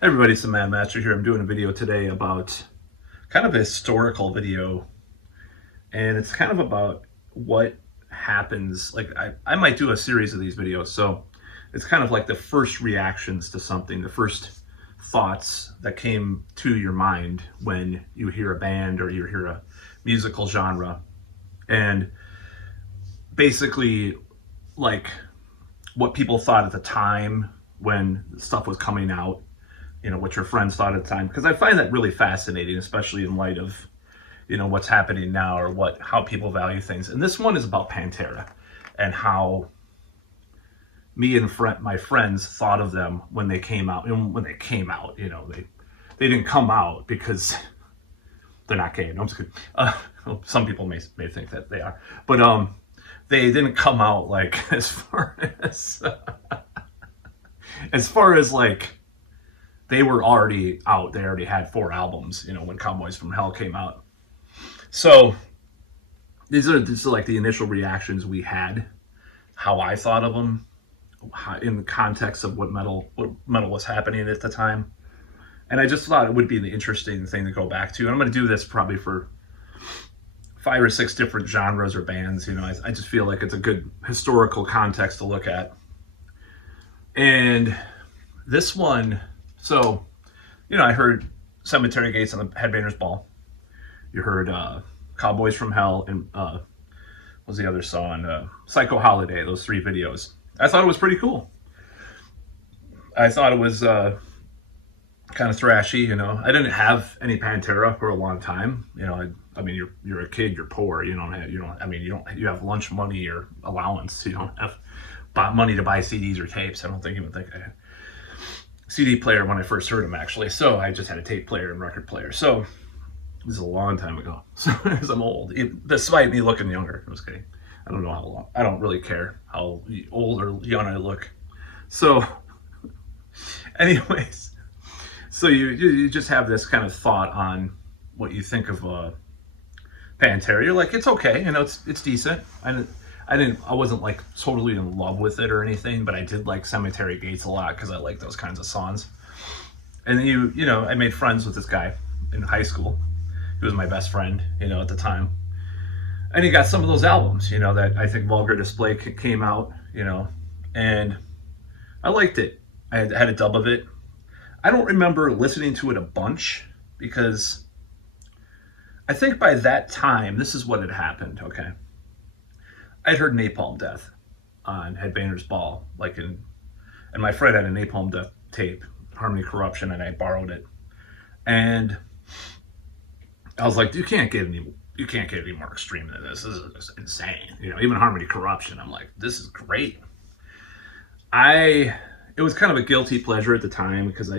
Hey everybody, it's the Mad Master here. I'm doing a video today about kind of a historical video, and it's kind of about what happens. Like, I might do a series of these videos, so it's kind of like the first reactions to something, the first thoughts that came to your mind when you hear a band or you hear a musical genre, and basically, like, what people thought at the time when stuff was coming out, what your friends thought at the time, because I find that really fascinating, especially in light of what's happening now, or how people value things. And this one is about Pantera and how me and my friends thought of them when they came out. And when they came out, they didn't come out because they're not gay. No, I'm just kidding. Some people may think that they are, but they didn't come out like as far as like they were already out. They already had 4 albums, when Cowboys from Hell came out. So these are like the initial reactions we had, how I thought of them, in the context of what metal was happening at the time. And I just thought it would be the interesting thing to go back to. And I'm going to do this probably for 5 or 6 different genres or bands. I just feel like it's a good historical context to look at. And this one, so, I heard Cemetery Gates on the Headbangers Ball. You heard Cowboys from Hell, and what was the other song? Psycho Holiday, those 3 videos. I thought it was pretty cool. I thought it was kind of thrashy, I didn't have any Pantera for a long time. I mean, you're a kid, you're poor. You have lunch money or allowance. You don't have money to buy CDs or tapes. I don't even think I had CD player when I first heard him, actually. So I just had a tape player and record player. So this is a long time ago. So because I'm old, despite me looking younger. I'm just kidding. I don't know how long. I don't really care how old or young I look. So, anyways, so you just have this kind of thought on what you think of Pantera. You're like, it's okay, it's decent. I wasn't like totally in love with it or anything, but I did like Cemetery Gates a lot because I like those kinds of songs. And then I made friends with this guy in high school. He was my best friend, at the time. And he got some of those albums, that I think Vulgar Display came out, and I liked it. I had a dub of it. I don't remember listening to it a bunch because I think by that time, this is what had happened, okay? I'd heard Napalm Death on Headbangers Ball, and my friend had a Napalm Death tape, Harmony Corruption, and I borrowed it. And I was like, you can't get any more extreme than this. This is insane. Even Harmony Corruption, I'm like, this is great. It was kind of a guilty pleasure at the time because I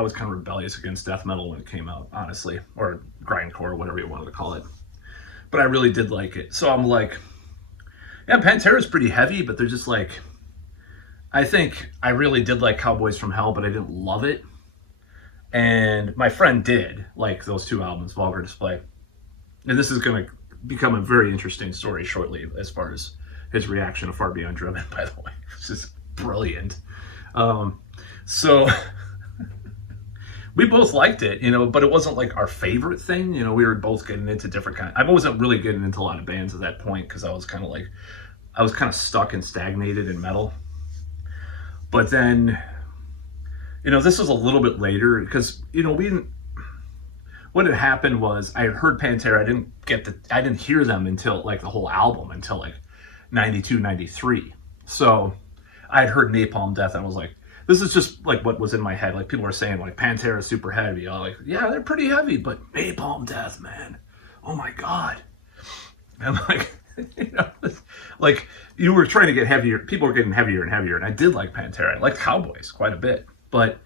was kind of rebellious against death metal when it came out, honestly, or grindcore, whatever you wanted to call it. But I really did like it. So I'm like, yeah, Pantera's pretty heavy, but they're just like, I think I really did like Cowboys from Hell, but I didn't love it. And my friend did like those 2 albums, Vulgar Display. And this is going to become a very interesting story shortly as far as his reaction to Far Beyond Driven, by the way. It's just brilliant. So we both liked it, but it wasn't like our favorite thing. We were both getting into different I wasn't really getting into a lot of bands at that point because I was kind of stuck and stagnated in metal. But then, this was a little bit later because, what had happened was I heard Pantera. I didn't hear them until like the whole album until like 92, 93. So I had heard Napalm Death and I was like, this is just like what was in my head. Like people were saying like Pantera is super heavy. I'm like, yeah, they're pretty heavy, but Napalm Death, man. Oh my God. And like, like you were trying to get heavier. People were getting heavier and heavier. And I did like Pantera. I liked Cowboys quite a bit, but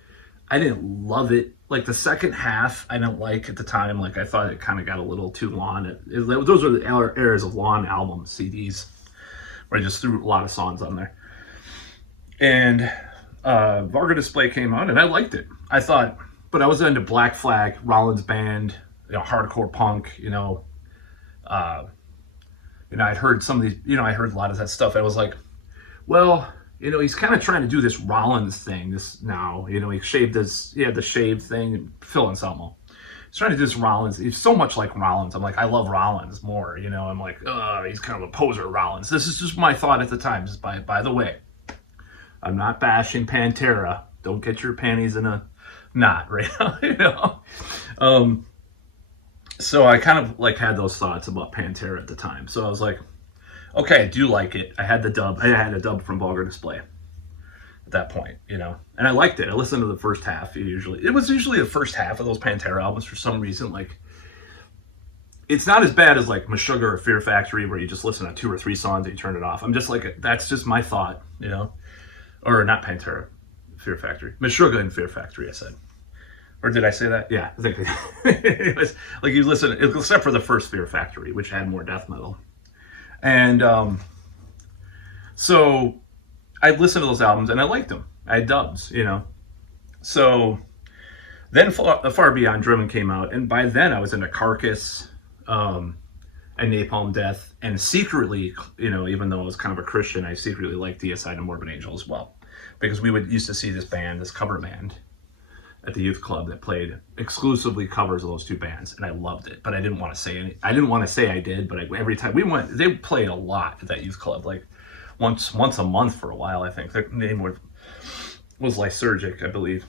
I didn't love it. Like the second half, I didn't like at the time. Like I thought it kind of got a little too long. Those were the eras of long album CDs where I just threw a lot of songs on there. And Vulgar Display came out, and I liked it. I thought, but I was into Black Flag, Rollins Band, hardcore punk, I'd heard some of these, I heard a lot of that stuff. I was like, well, you know, he's kind of trying to do this Rollins thing. This now, you know, he had the shaved thing. Phil Anselmo. He's trying to do this Rollins. He's so much like Rollins. I'm like, I love Rollins more. You know, I'm like, he's kind of a poser, Rollins. This is just my thought at the time. Just by the way, I'm not bashing Pantera. Don't get your panties in a knot right now. You know. So I kind of like had those thoughts about Pantera at the time. So I was like, okay, I do like it. I had a dub from Vulgar Display at that point, you know, and I liked it. I listened to the first half. It was usually the first half of those Pantera albums for some reason. Like, it's not as bad as like Meshuggah or Fear Factory, where you just listen to 2 or 3 songs and you turn it off. I'm just like, that's just my thought, you know, or not Pantera, Fear Factory, Meshuggah and Fear Factory. I said, or did I say that? Yeah, I think it was like you listen, except for the first Fear Factory, which had more death metal. And so I listened to those albums and I liked them. I had dubs, you know. So then Far Beyond Driven came out, and by then I was into Carcass and Napalm Death, and secretly, you know, even though I was kind of a Christian, I secretly liked Deicide and Morbid Angel as well, because we used to see this cover band at the youth club that played exclusively covers of those 2 bands, and I loved it. But I didn't want to say I didn't want to say I did, but every time we went, they played a lot at that youth club, like once a month for a while. I think their name was Lysergic, I believe.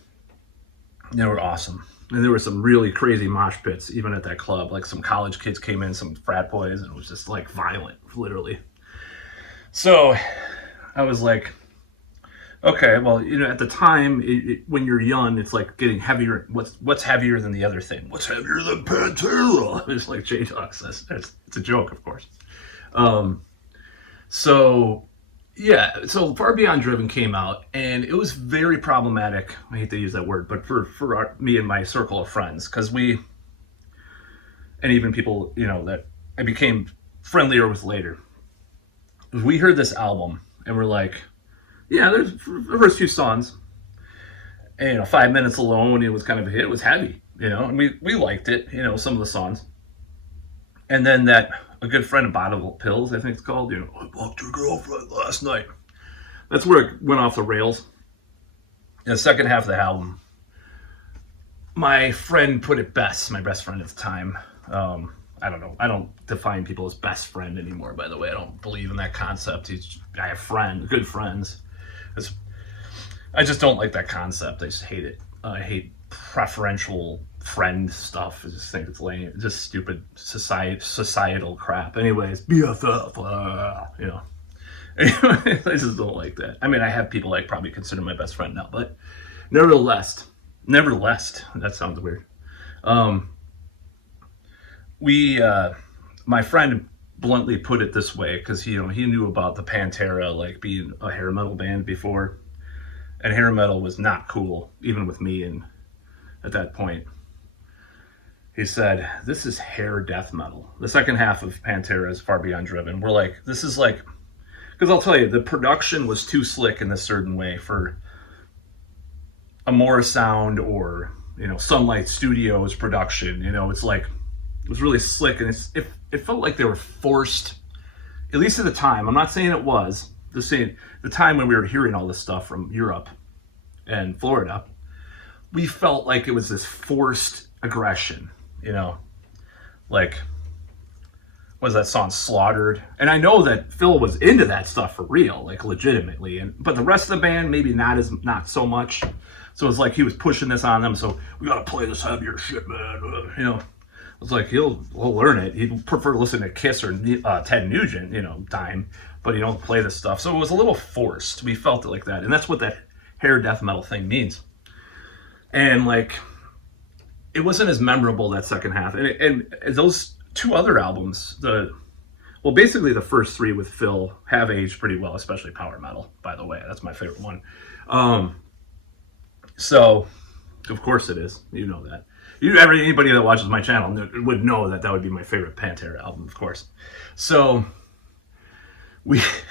They were awesome, and there were some really crazy mosh pits even at that club. Like some college kids came in, some frat boys, and it was just like violent, literally. So I was like, okay, well, you know, at the time, when you're young, it's like getting heavier. What's heavier than the other thing? What's heavier than Pantera? It's like J-Talk says. It's a joke, of course. So Far Beyond Driven came out, and it was very problematic. I hate to use that word, but for me and my circle of friends, because and even people, you know, that I became friendlier with later. We heard this album, and we're like, yeah, there's the first few songs, and, you know, 5 Minutes Alone, it was kind of a hit. It was heavy, you know, and we liked it, you know, some of the songs. And then A Good Friend of Bottle Pills, I think it's called, you know, I fucked your girlfriend last night. That's where it went off the rails. In the second half of the album, my friend put it best, my best friend at the time. I don't know. I don't define people as best friend anymore, by the way. I don't believe in that concept. I have good friends. I just don't like that concept. I just hate it. I hate preferential friend stuff. I just think it's lame. Just stupid societal crap. Anyways, BFF, you know. Anyways, I just don't like that. I mean, I have people I probably consider my best friend now, but nevertheless, that sounds weird. My friend bluntly put it this way, because he knew about the Pantera, like, being a hair metal band before, and hair metal was not cool, even with me. And at that point, he said, "This is hair death metal." The second half of Pantera is Far Beyond Driven. We're like, this is like, because I'll tell you, the production was too slick in a certain way for a Morris Sound or, you know, Sunlight Studios production. You know, it's like, it was really slick, and it felt like they were forced, at least at the time. I'm not saying it was, just saying the time when we were hearing all this stuff from Europe and Florida, we felt like it was this forced aggression, you know, like, what was that song, Slaughtered? And I know that Phil was into that stuff for real, like legitimately, but the rest of the band maybe not so much. So it's like he was pushing this on them, so we gotta play this heavier shit, man, you know. It's like he'll learn it. He'd prefer listening to Kiss or Ted Nugent, you know, Dime, but he don't play this stuff. So it was a little forced. We felt it like that, and that's what that hair death metal thing means. And like, it wasn't as memorable that second half. And those 2 other albums, basically the first 3 with Phil have aged pretty well, especially Power Metal. By the way, that's my favorite one. So, of course it is. You know that. Anybody that watches my channel would know that would be my favorite Pantera album, of course. So we just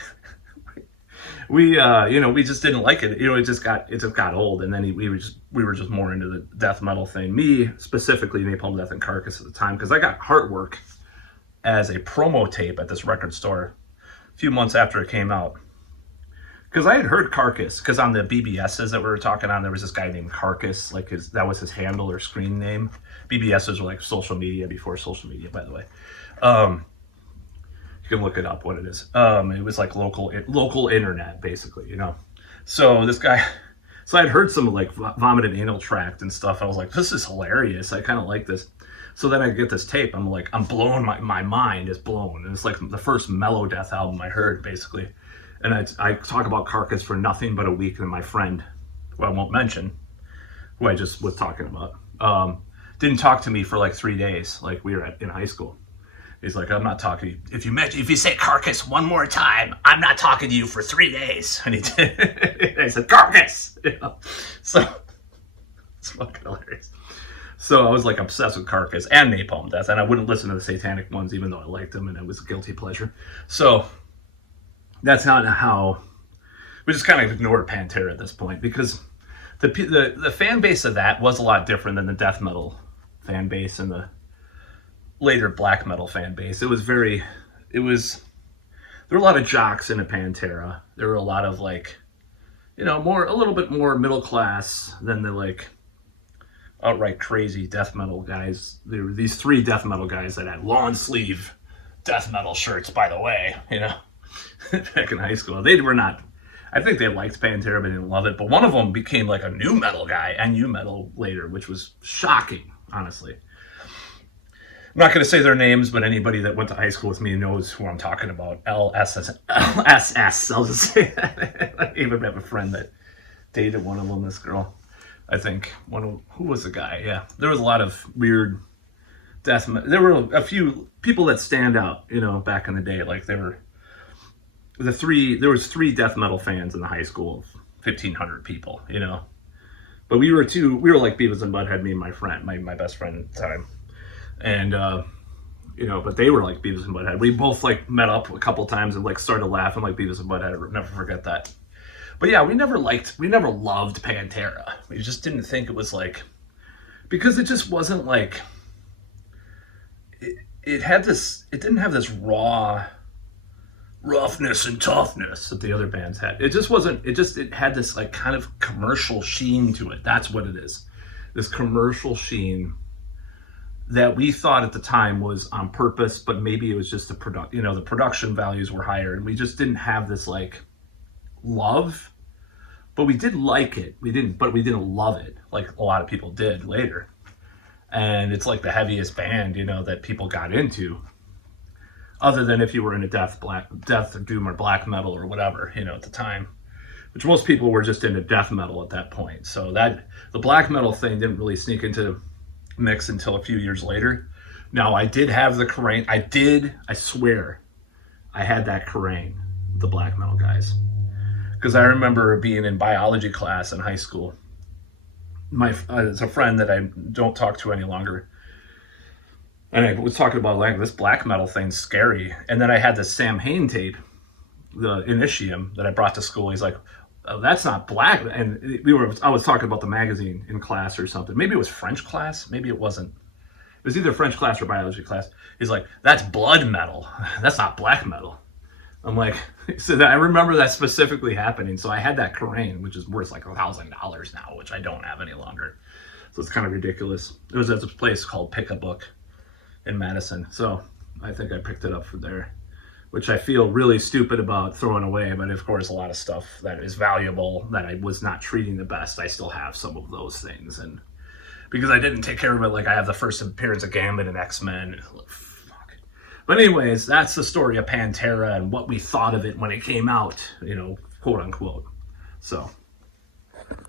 didn't like it. You know, it just got old, and then we were just more into the death metal thing. Me specifically, Napalm Death and Carcass at the time, because I got Heartwork as a promo tape at this record store a few months after it came out. because I had heard Carcass, because on the BBSs that we were talking on, there was this guy named Carcass, like that was his handle or screen name. BBSs were like social media before social media, by the way. You can look it up what it is. It was like local internet, basically, you know. So this guy, so I'd heard some like vomited anal tract and stuff. I was like, this is hilarious. I kind of like this. So then I get this tape. I'm like, I'm blown. My mind is blown. And it's like the first Mellow Death album I heard, basically. And I talk about Carcass for nothing but a week. And my friend, who I won't mention, who I just was talking about, didn't talk to me for like 3 days. Like we were in high school. He's like, I'm not talking to you. If you say Carcass one more time, I'm not talking to you for 3 days. And he did. I said, Carcass! You know? So, it's fucking hilarious. So I was like obsessed with Carcass and Napalm Death, and I wouldn't listen to the Satanic ones even though I liked them, and it was a guilty pleasure. So, that's not how... We just kind of ignored Pantera at this point, because the fan base of that was a lot different than the death metal fan base and the later black metal fan base. There were a lot of jocks in a Pantera. There were a lot of like, you know, a little bit more middle class than the like outright crazy death metal guys. There were these 3 death metal guys that had long sleeve death metal shirts, by the way, you know, back in high school. They were not, I think they liked Pantera, but didn't love it. But one of them became like a new metal guy and new metal later, which was shocking, honestly. I'm not going to say their names, but anybody that went to high school with me knows who I'm talking about. LSS. I'll just say that. I even have a friend that dated one of them, this girl. I think. Who was the guy? Yeah. There was a lot of weird death. There were a few people that stand out, you know, back in the day. Like there was 3 death metal fans in the high school of 1,500 people, you know. But we were like Beavis and Butthead, me and my friend, my best friend at the time. And, you know, but they were like Beavis and Butthead. We both like met up a couple times and like started laughing like Beavis and Butthead. I'll never forget that. But yeah, we never loved Pantera. We just didn't think it was like, because it just wasn't like, it didn't have this raw roughness and toughness that the other bands had. It had this like kind of commercial sheen to it. That's what it is. This commercial sheen that we thought at the time was on purpose, but maybe it was just the production values were higher, and we just didn't have this like love, but we did like it. We didn't love it like a lot of people did later. And it's like the heaviest band, you know, that people got into, other than if you were into death, doom, or black metal or whatever, you know, at the time, which most people were just into death metal at that point. So that the black metal thing didn't really sneak into mix until a few years later. Now I did have the Kerrang. I swear I had that Kerrang, the black metal guys, because I remember being in biology class in high school. It's a friend that I don't talk to any longer, and I was talking about like this black metal thing's scary. And then I had this Sam Hain tape, the Initium, that I brought to school. He's like, oh, that's not black. And I was talking about the magazine in class or something. Maybe it was French class. Maybe it wasn't. It was either French class or biology class. He's like, that's blood metal. That's not black metal. I'm like, so I remember that specifically happening. So I had that Kerrang, which is worth like $1,000 now, which I don't have any longer. So it's kind of ridiculous. It was at this place called Pick a Book in Madison. So I think I picked it up from there, which I feel really stupid about throwing away. But of course, a lot of stuff that is valuable that I was not treating the best, I still have some of those things. And because I didn't take care of it, like I have the first appearance of Gambit and X-Men. Fuck. But anyways, that's the story of Pantera and what we thought of it when it came out, you know, quote unquote. So